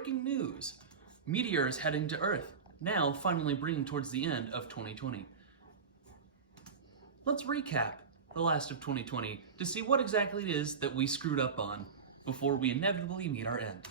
breaking news. Meteors heading to Earth, now finally bringing towards the end of 2020. Let's recap the last of 2020 to see what exactly it is that we screwed up on before we inevitably meet our end.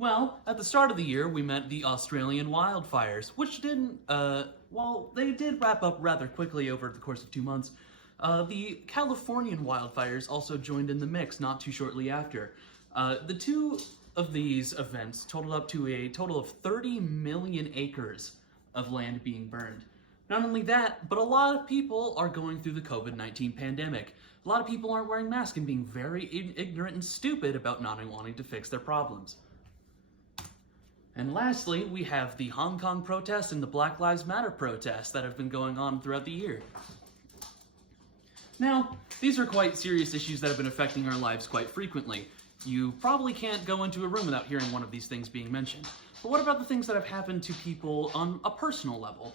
Well, at the start of the year, we met the Australian wildfires, which they did wrap up rather quickly over the course of 2 months. The Californian wildfires also joined in the mix not too shortly after. The two of these events totaled up to a total of 30 million acres of land being burned. Not only that, but a lot of people are going through the COVID-19 pandemic. A lot of people aren't wearing masks and being very ignorant and stupid about not wanting to fix their problems. And lastly, we have the Hong Kong protests and the Black Lives Matter protests that have been going on throughout the year. Now, these are quite serious issues that have been affecting our lives quite frequently. You probably can't go into a room without hearing one of these things being mentioned. But what about the things that have happened to people on a personal level?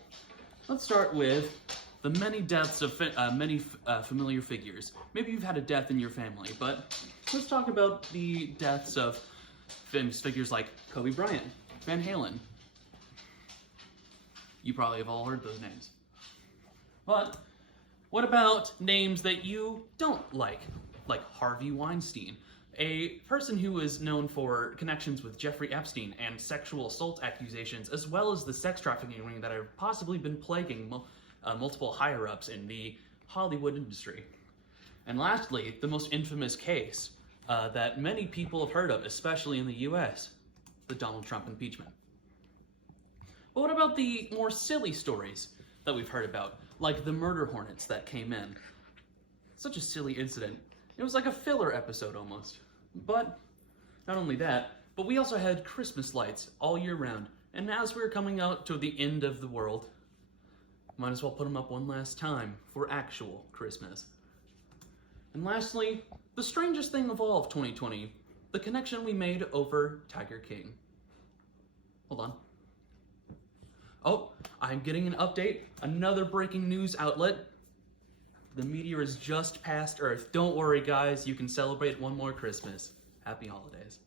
Let's start with the many deaths of many familiar figures. Maybe you've had a death in your family, but let's talk about the deaths of famous figures like Kobe Bryant, Van Halen. You probably have all heard those names. But what about names that you don't like Harvey Weinstein, a person who is known for connections with Jeffrey Epstein and sexual assault accusations, as well as the sex trafficking ring that have possibly been plaguing multiple higher-ups in the Hollywood industry. And lastly, the most infamous case that many people have heard of, especially in the US, the Donald Trump impeachment. But what about the more silly stories that we've heard about, like the murder hornets that came in? Such a silly incident. It was like a filler episode almost. But not only that, but we also had Christmas lights all year round. And as we're coming out to the end of the world, might as well put them up one last time for actual Christmas. And lastly, the strangest thing of all of 2020, the connection we made over Tiger King. Hold on. Oh, I'm getting an update. Another breaking news outlet. The meteor has just passed Earth. Don't worry, guys. You can celebrate one more Christmas. Happy holidays.